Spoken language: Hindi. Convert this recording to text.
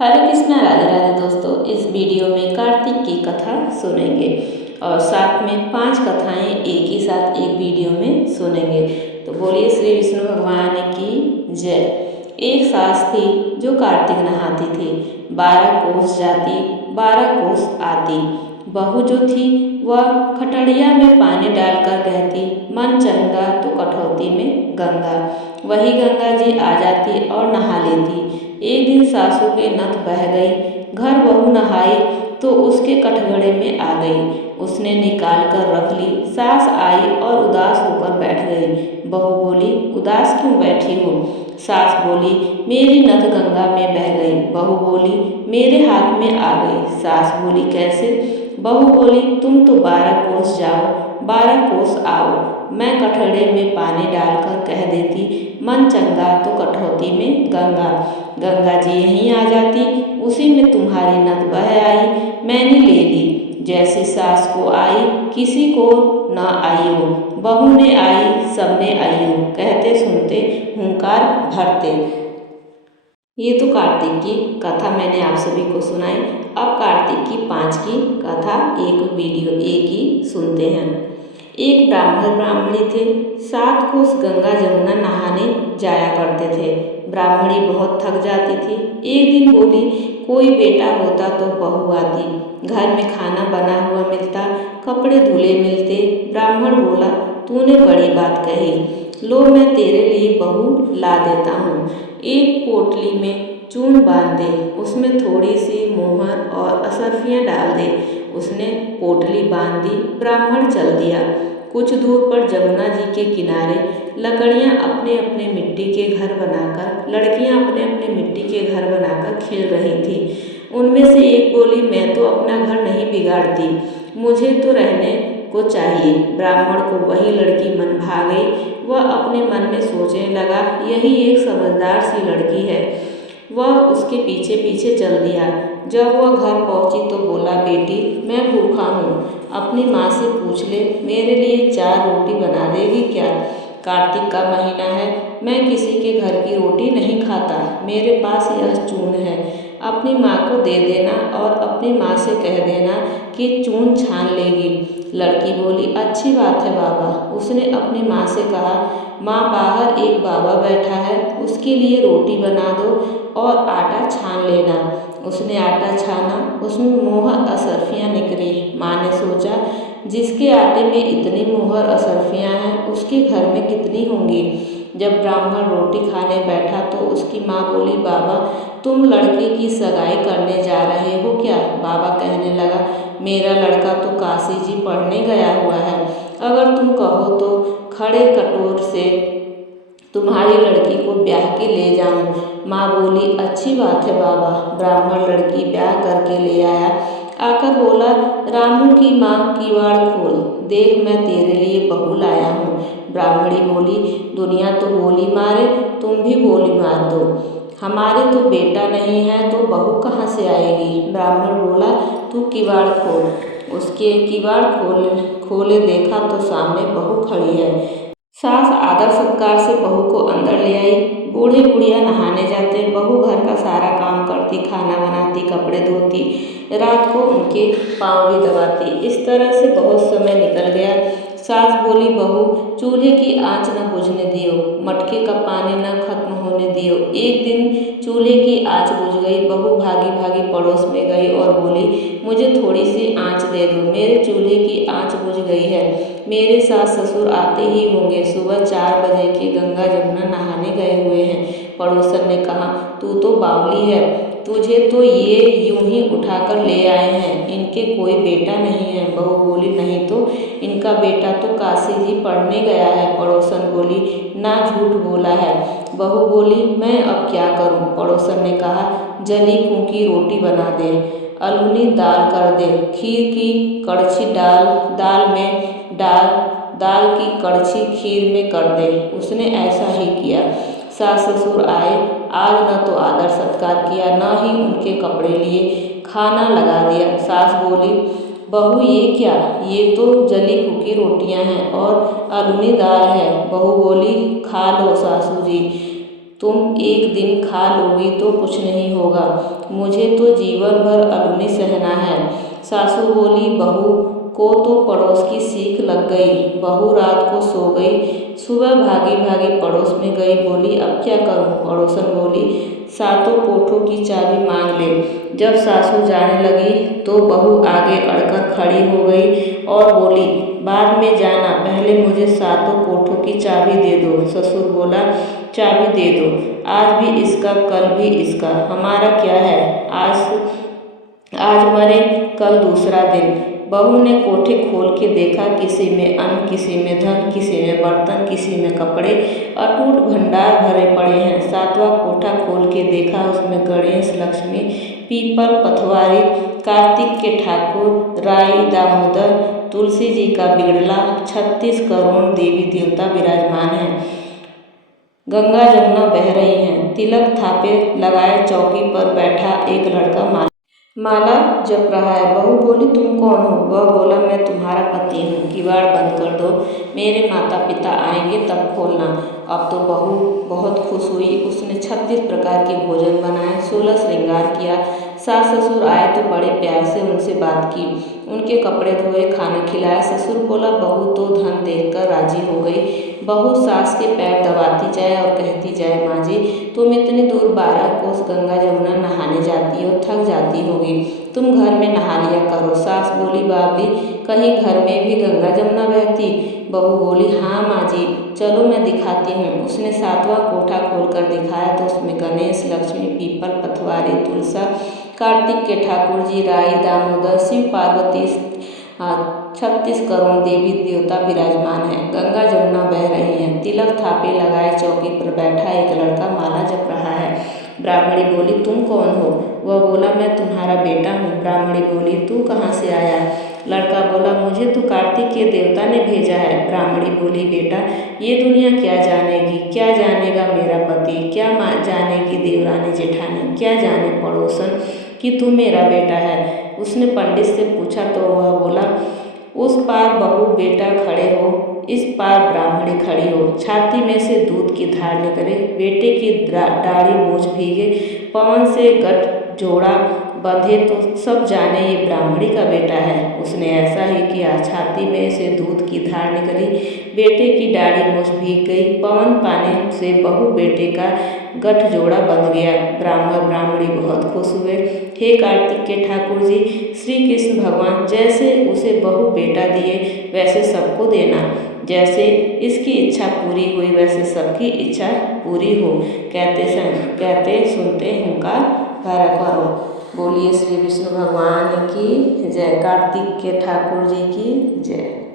हरे कृष्णा राधे राधे दोस्तों। इस वीडियो में कार्तिक की कथा सुनेंगे और साथ में 5 कथाएं एक ही साथ एक वीडियो में सुनेंगे। तो बोलिए श्री विष्णु भगवान की जय। एक सास थी जो कार्तिक नहाती थी, 12 कोस जाती 12 कोस आती। बहू जो थी वह खटड़िया में पानी डालकर कहती, मन चंगा तो कठौती में गंगा। वही गंगा जी आ जाती और नहा लेती। एक दिन सासू के नथ बह गई, घर बहू नहाई तो उसके कटघड़े में आ गई। उसने निकाल कर रख ली। सास आई और उदास होकर बैठ गई। बहू बोली, उदास क्यों बैठी हो? सास बोली, मेरी नथ गंगा में बह गई। बहू बोली, मेरे हाथ में आ गई। सास बोली, कैसे? बहू बोली, तुम तो 12 कोस जाओ 12 कोस आओ। मैं कटघड़े में पानी डालकर कह देती, मन चंगा तो कठौती में गंगा। गंगा जी यहीं आ जाती, उसी में तुम्हारी नथ बह आई, मैंने ले ली। जैसी सास को आई किसी को न आईयो, बहू ने आई सबने आईयो, कहते सुनते हुंकार भरते। ये तो कार्तिक की कथा मैंने आप सभी को सुनाई। अब कार्तिक की 5 की कथा एक ही सुनते हैं। एक ब्राह्मण ब्राह्मणी थे, 7 कोस गंगा जमुना नहाने जाया करते थे। ब्राह्मणी बहुत थक जाती थी। एक दिन बोली, कोई बेटा होता तो बहू आती, घर में खाना बना हुआ मिलता, कपड़े धुले मिलते। ब्राह्मण बोला, तूने बड़ी बात कही, लो मैं तेरे लिए बहू ला देता हूँ। एक पोटली में चून बांध दे, उसमें थोड़ी सी मोहर और असरफियाँ डाल दे। उसने पोटली बांध दी, ब्राह्मण चल दिया। कुछ दूर पर जमुना जी के किनारे लड़कियां अपने अपने मिट्टी के घर बनाकर खेल रही थी। उनमें से एक बोली, मैं तो अपना घर नहीं बिगाड़ती, मुझे तो रहने को चाहिए। ब्राह्मण को वही लड़की मन भा गई। वह अपने मन में सोचने लगा, यही एक समझदार सी लड़की है। वह उसके पीछे पीछे चल दिया। जब वह घर पहुंची तो बोला, बेटी मैं भूखा हूँ, अपनी माँ से पूछ ले, मेरे लिए 4 रोटी बना देगी क्या? कार्तिक का महीना है, मैं किसी के घर की रोटी नहीं खाता, मेरे पास यह चून है, अपनी माँ को दे देना और अपनी माँ से कह देना कि चून छान लेगी। लड़की बोली, अच्छी बात है बाबा। उसने अपनी माँ से कहा, माँ बाहर एक बाबा बैठा है, उसके लिए रोटी बना दो और आटा छान लेना। उसने आटा छाना, उसमें मोहर असरफियाँ निकली। माँ ने सोचा, जिसके आटे में इतनी मोहर असरफियाँ हैं उसके घर में कितनी होंगी। जब ब्राह्मण रोटी खाने बैठा तो उसकी माँ बोली, बाबा तुम लड़के की सगाई करने जा रहे हो क्या? बाबा कहने लगा, मेरा लड़का तो काशी जी पढ़ने गया हुआ है, अगर तुम कहो तो खड़े कटोर से तुम्हारी लड़की को ब्याह के ले जाऊं। माँ बोली, अच्छी बात है बाबा। ब्राह्मण लड़की ब्याह करके ले आया। आकर बोला, रामू की माँ किवाड़ खोल, देख मैं तेरे लिए बहू लाया हूँ। ब्राह्मणी बोली, दुनिया तो बोली मारे, तुम भी बोली मार दो, हमारे तो बेटा नहीं है तो बहू कहाँ से आएगी? ब्राह्मण बोला, तू किवाड़ खोल। उसके किवाड़ खोले देखा तो सामने बहू खड़ी है। सास आदर सत्कार से बहू को अंदर ले आई। बूढ़े बुढ़िया नहाने जाते, बहू घर का सारा काम करती, खाना बनाती, कपड़े धोती, रात को उनके पाँव भी दबाती। इस तरह से बहुत समय निकल गया। सास बोली, बहू चूल्हे की आंच न बुझने दियो, मटके का पानी न खत्म होने दियो। एक दिन चूल्हे की आंच बुझ गई। बहू भागी भागी पड़ोस में गई और बोली, मुझे थोड़ी सी आंच दे दो, मेरे चूल्हे की आंच बुझ गई है, मेरे सास ससुर आते ही होंगे, सुबह 4 बजे के गंगा जमुना नहाने गए हुए हैं। पड़ोसन ने कहा, तू तो बावली है, तुझे तो ये यूं ही उठाकर ले आए हैं, इनके कोई बेटा नहीं है। बहू बोली, नहीं तो इनका बेटा तो काशी जी पढ़ने गया है। पड़ोसन बोली, ना झूठ बोला है। बहू बोली, मैं अब क्या करूं? पड़ोसन ने कहा, जली फूंकी रोटी बना दे, अलूनी दाल कर दे, खीर की कड़छी दाल की कड़छी खीर में कर दे। उसने ऐसा ही किया। सास ससुर आए, आज न तो आदर सत्कार किया, न ही उनके कपड़े लिए, खाना लगा दिया। सास बोली, बहू ये क्या? ये तो जली फूकी रोटियां हैं और अलूनी दाल है। बहू बोली, खा लो सासू जी, तुम एक दिन खा लोगी तो कुछ नहीं होगा, मुझे तो जीवन भर अluनी सहना है। सासू बोली, बहू को तो पड़ोस की सीख लग गई। बहू रात को सो गई, सुबह भागी भागी पड़ोस में गई, बोली अब क्या करूं। पड़ोसन बोली, सातों कोठों की चाबी मांग ले। जब सासू जाने लगी तो बहू आगे अड़कर खड़ी हो गई और बोली, बाद में जाना, पहले मुझे सातों कोठों की चाबी दे दो। ससुर बोला, चाबी दे दो, आज भी इसका कल भी इसका, हमारा क्या है, आज मरे कल दूसरा दिन। बहू ने कोठे खोल के देखा, किसी में अन्न, किसी में धन, किसी में बर्तन, किसी में कपड़े, अटूट भंडार भरे पड़े हैं। सातवां कोठा खोल के देखा, उसमें गणेश, लक्ष्मी, पीपल, पथवारी, कार्तिक के ठाकुर, राई, दामोदर, तुलसी जी का बिड़ला, 36 करोड़ देवी देवता विराजमान हैं। गंगा जमुना बह रही हैं। तिलक थापे लगाए चौकी पर बैठा एक लड़का माला जप रहा है। बहू बोली, तुम कौन हो। वह बोला, मैं तुम्हारा पति हूँ, किवाड़ बंद कर दो, मेरे माता पिता आएंगे तब खोलना। अब तो बहू बहुत खुश हुई। उसने 36 प्रकार के भोजन बनाए, 16 श्रृंगार किया। सास ससुर आए तो बड़े प्यार से उनसे बात की, उनके कपड़े धोए, खाना खिलाया। ससुर बोला, बहू तो धन देखकर राजी हो गई। बहू सास के पैर दबाती जाए और कहती जाए, माँ जी तुम इतनी दूर 12 कोस गंगा जमुना नहाने जाती हो, थक जाती होगी, तुम घर में नहा लिया करो। सास बोली, बाबली कहीं घर में भी गंगा जमुना बहती। बहू बोली, हाँ माँ जी, चलो मैं दिखाती हूँ। उसने 7वां कोठा खोलकर दिखाया तो उसमें गणेश, लक्ष्मी, पीपल, पथवारी, तुलसा, कार्तिक के ठाकुर जी, राई, दामोदर, शिव पार्वती, 36 करोड़ देवी देवता विराजमान हैं। गंगा जमुना बह रही हैं। तिलक थापे लगाए चौकी पर बैठा एक लड़का माला जप रहा है। ब्राह्मणी बोली, तुम कौन हो। वह बोला, मैं तुम्हारा बेटा हूँ। ब्राह्मणी बोली, तू कहाँ से आया। लड़का बोला, मुझे तो कार्तिक के देवता ने भेजा है। ब्राह्मणी बोली, बेटा ये दुनिया क्या जानेगी, क्या जानेगा मेरा पति, क्या जानेगी देवरानी जेठानी, क्या जाने पड़ोसन कि तू मेरा बेटा है। उसने पंडित से पूछा तो वह बोला, उस पार बहू बेटा खड़े हो, इस पार ब्राह्मणी खड़ी हो। छाती में से दूध की धार निकले, बेटे की दाढ़ी मूछ भीगे, पवन से गठ जोड़ा बंधे तो सब जाने ये ब्राह्मणी का बेटा है। उसने ऐसा ही किया। छाती में से दूध की धार निकली, बेटे की दाढ़ी मूछ भीग गई, पवन पाने से बहू बेटे का गठ जोड़ा बंध गया। ब्राह्मण ब्राह्मणी बहुत खुश हुए। हे कार्तिक के ठाकुर जी, श्री कृष्ण भगवान जैसे उसे बहू बेटा दिए वैसे सबको देना, जैसे इसकी इच्छा पूरी हुई वैसे सबकी इच्छा पूरी हो। कहते सुनते हुंकार भरा करो। बोलिए श्री विष्णु भगवान की जय, कार्तिक के ठाकुर जी की जय।